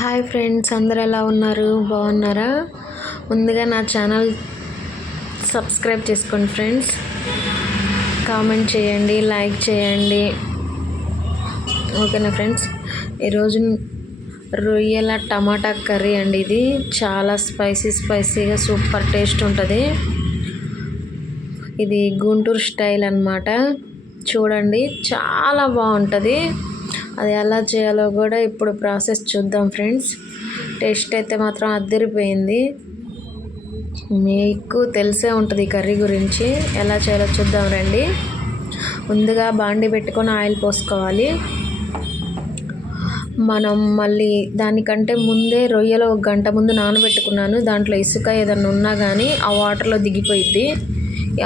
Hi friends, అందరు ఎలా ఉన్నారు? బాగున్నారా? ముందుగా నా ఛానల్ సబ్స్క్రైబ్ చేసుకోండి ఫ్రెండ్స్. కామెంట్ చేయండి, లైక్ చేయండి. ఓకేనా ఫ్రెండ్స్? ఈరోజు రొయ్యల టమాటా కర్రీ అండి. ఇది చాలా స్పైసీగా సూపర్ టేస్ట్ ఉంటుంది. ఇది గుంటూరు స్టైల్ అన్నమాట. చూడండి, చాలా బాగుంటుంది. అది ఎలా చేయాలో కూడా ఇప్పుడు ప్రాసెస్ చూద్దాం ఫ్రెండ్స్. టేస్ట్ అయితే మాత్రం అదిరిపోయింది. మీకు తెలిసే ఉంటుంది కర్రీ గురించి. ఎలా చేయాలో చూద్దాం రండి. ముందుగా బాండి పెట్టుకొని ఆయిల్ పోసుకోవాలి. మనం మళ్ళీ దానికంటే ముందే రొయ్యలు 1 గంట ముందు నానబెట్టుకున్నాను. దాంట్లో ఇసుక ఏదన్నా ఉన్నా కానీ ఆ వాటర్లో దిగిపోయిద్ది.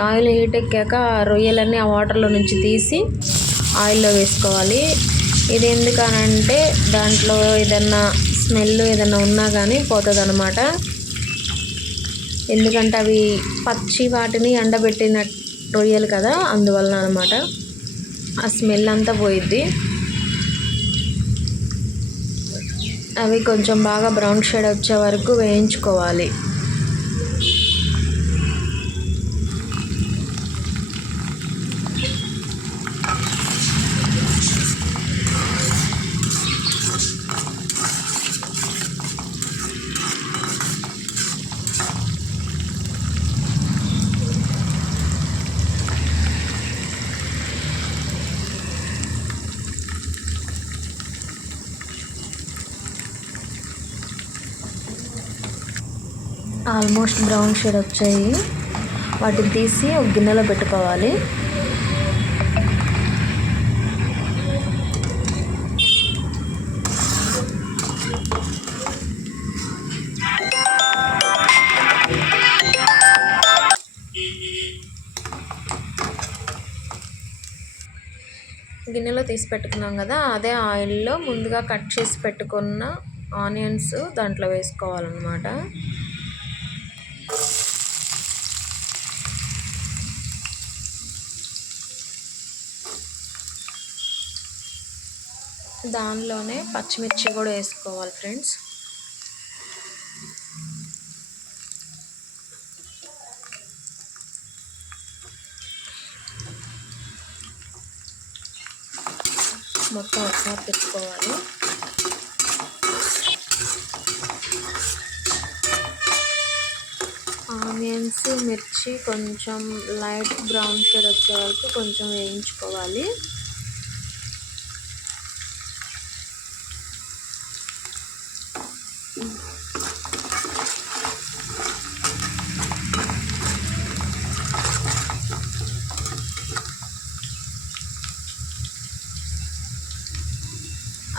ఆయిల్ హీట్ ఎక్కాక ఆ రొయ్యలన్నీ ఆ వాటర్లో నుంచి తీసి ఆయిల్లో వేసుకోవాలి. ఇది ఎందుకనంటే దాంట్లో ఏదన్నా స్మెల్ ఏదన్నా ఉన్నా కానీ పోతుంది అన్నమాట. ఎందుకంటే అవి పచ్చి వాటిని ఎండబెట్టిన రొయ్యలు కదా, అందువలన అనమాట. ఆ స్మెల్ అంతా పోయిద్ది. అవి కొంచెం బాగా బ్రౌన్ షేడ్ వచ్చే వరకు వేయించుకోవాలి. ఆల్మోస్ట్ బ్రౌన్ షేడ్ వచ్చాయి. వాటిని తీసి ఒక గిన్నెలో పెట్టుకోవాలి. గిన్నెలో తీసి పెట్టుకున్నాం కదా, అదే ఆయిల్లో ముందుగా కట్ చేసి పెట్టుకున్న ఆనియన్స్ దాంట్లో వేసుకోవాలన్నమాట. దానిలోనే పచ్చిమిర్చి కూడా వేసుకోవాలి ఫ్రెండ్స్. మొత్తం ఒకసారి తిప్పుకోవాలి. ఆనియన్స్, మిర్చి కొంచెం లైట్ బ్రౌన్ షేడ్ వచ్చే వరకు కొంచెం వేయించుకోవాలి.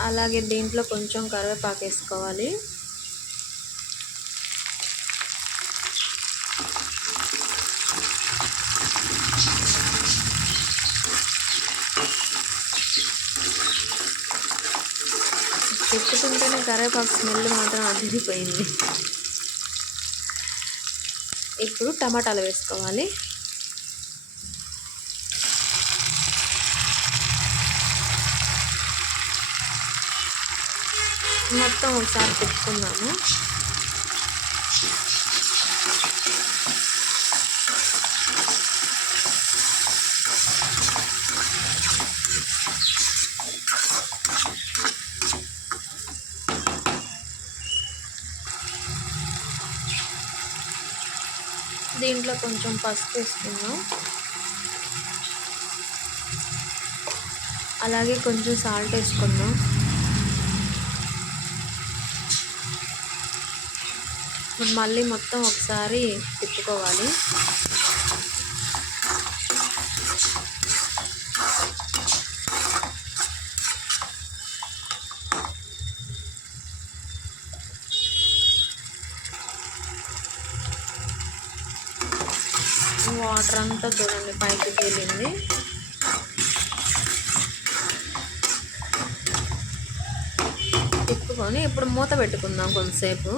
అలాగే దీంట్లో కొంచెం కరివేపాకు వేసుకోవాలి. చెప్పుకుంటేనే కరివేపాకు స్మెల్ మాత్రం అదిరిపోయింది. ఇప్పుడు టమాటాలు వేసుకోవాలి. మొత్తం ఒకసారి తిప్పుకుందాము. దీంట్లో కొంచెం పసుపు వేసుకుందాం. అలాగే కొంచెం సాల్ట్ వేసుకుందాం. మళ్ళీ మొత్తం ఒకసారి తిప్పుకోవాలి. వాటర్ అంతా చూడండి పైకి తేలింది. తిప్పుకొని ఇప్పుడు మూత పెట్టుకుందాం కొంతసేపు.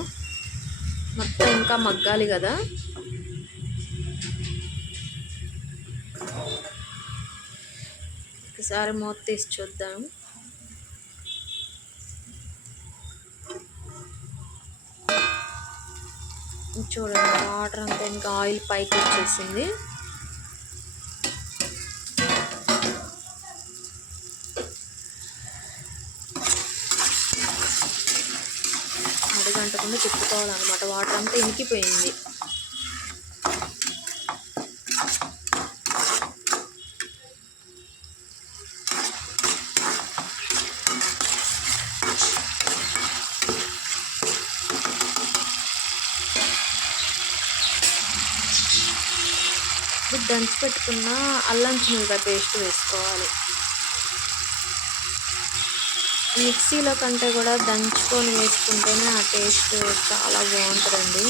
మొత్తం ఇంకా మగ్గాలి కదా. ఒకసారి మూత తీసి చూద్దాం. చూడండి వాటర్ అంతా ఇంకా ఆయిల్ పైకి వచ్చేసింది. అడుగంటకుండా తిప్పుకోవాలన్నమాట. వాటర్ అంతా ఇంకిపోయింది. ఇప్పుడు దంచి పెట్టుకున్న అల్లం చిన్నులపాయ పేస్ట్ వేసుకోవాలి. మిక్సీలో కంటే కూడా దంచుకొని వేసుకుంటేనే ఆ టేస్ట్ చాలా బాగుంటుందండి.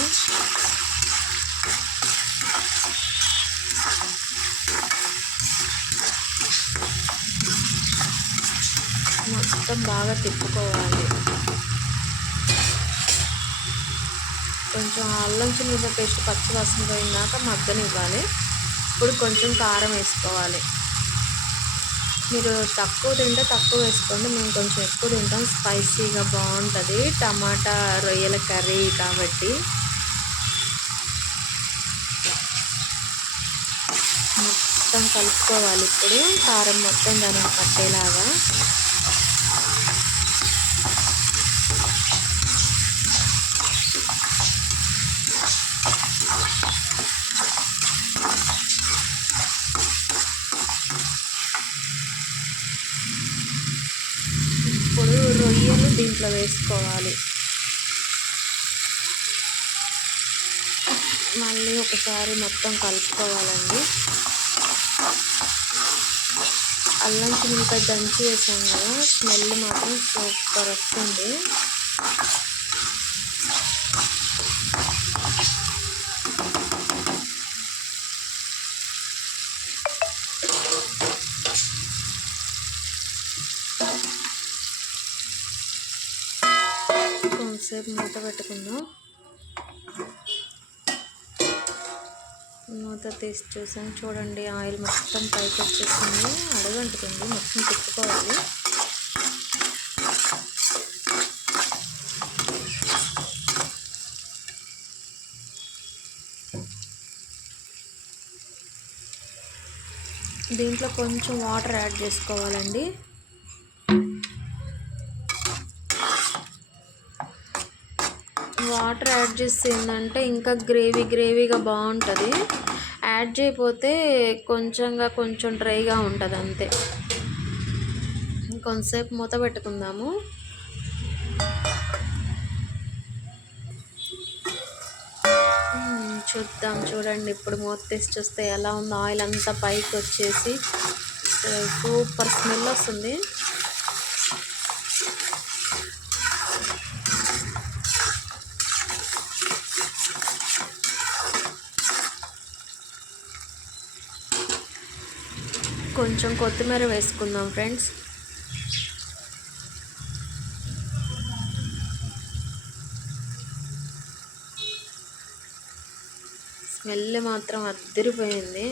మొత్తం బాగా తిప్పుకోవాలి. కొంచెం అల్లం చిన్నులపాయ పేస్ట్ పచ్చి వాసన పోయినాక మగ్గనివ్వాలి. ఇప్పుడు కొంచెం కారం వేసుకోవాలి. మీరు తక్కువ తింటే తక్కువ వేసుకోండి, మేము కొంచెం ఎక్కువ తింటాం, స్పైసీగా బాగుంటుంది టమాటా రొయ్యల కర్రీ కాబట్టి. మొత్తం కలుపుకోవాలి. ఇప్పుడు కారం మొత్తం దానికి పట్టేలాగా. ఇప్పుడు రొయ్యలు దీంట్లో వేసుకోవాలి. మళ్ళీ ఒకసారి మొత్తం కలుపుకోవాలండి. అల్లం చిన్నులపాయ దంచి వేసాం కదా, స్మెల్ మాత్రం సూపర్ వస్తుంది. కొంతసేపు మూత పెట్టుకుందాం. మూత తీసి చూసాం, చూడండి ఆయిల్ మొత్తం పైకి వచ్చేసింది. అడుగంటుతుంది, మొత్తం తిప్పుకోవాలి. దీంట్లో కొంచెం వాటర్ యాడ్ చేసుకోవాలండి. వాటర్ యాడ్ చేస్తే ఏంటంటే ఇంకా గ్రేవీగా బాగుంటుంది. యాడ్ చేయకపోతే కొంచెం డ్రైగా ఉంటుంది అంతే. కొంతసేపు మూత పెట్టుకుందాము. చూద్దాం, చూడండి ఇప్పుడు మూత తీసి చూస్తే ఎలా ఉందో. ఆయిల్ అంతా పైకి వచ్చేసి సూపర్ స్మెల్ వస్తుంది. కొంచెం కొత్తిమీర వేసుకుందాం ఫ్రెండ్స్. స్మెల్ మాత్రం అద్దరిపోయింది.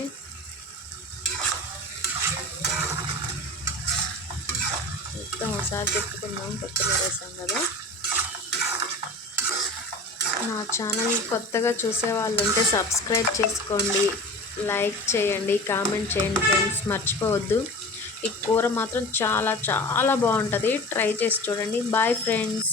మొత్తం ఒకసారి తిప్పుకుందాం. కొత్తిమీర వేసాం కదా. నా ఛానల్ కొత్తగా చూసే వాళ్ళు ఉంటే సబ్స్క్రైబ్ చేసుకోండి, లైక్ చేయండి, కామెంట్ చేయండి ఫ్రెండ్స్, మర్చిపోవద్దు. ఈ కూర మాత్రం చాలా బాగుంటుంది. ట్రై చేసి చూడండి. Bye friends.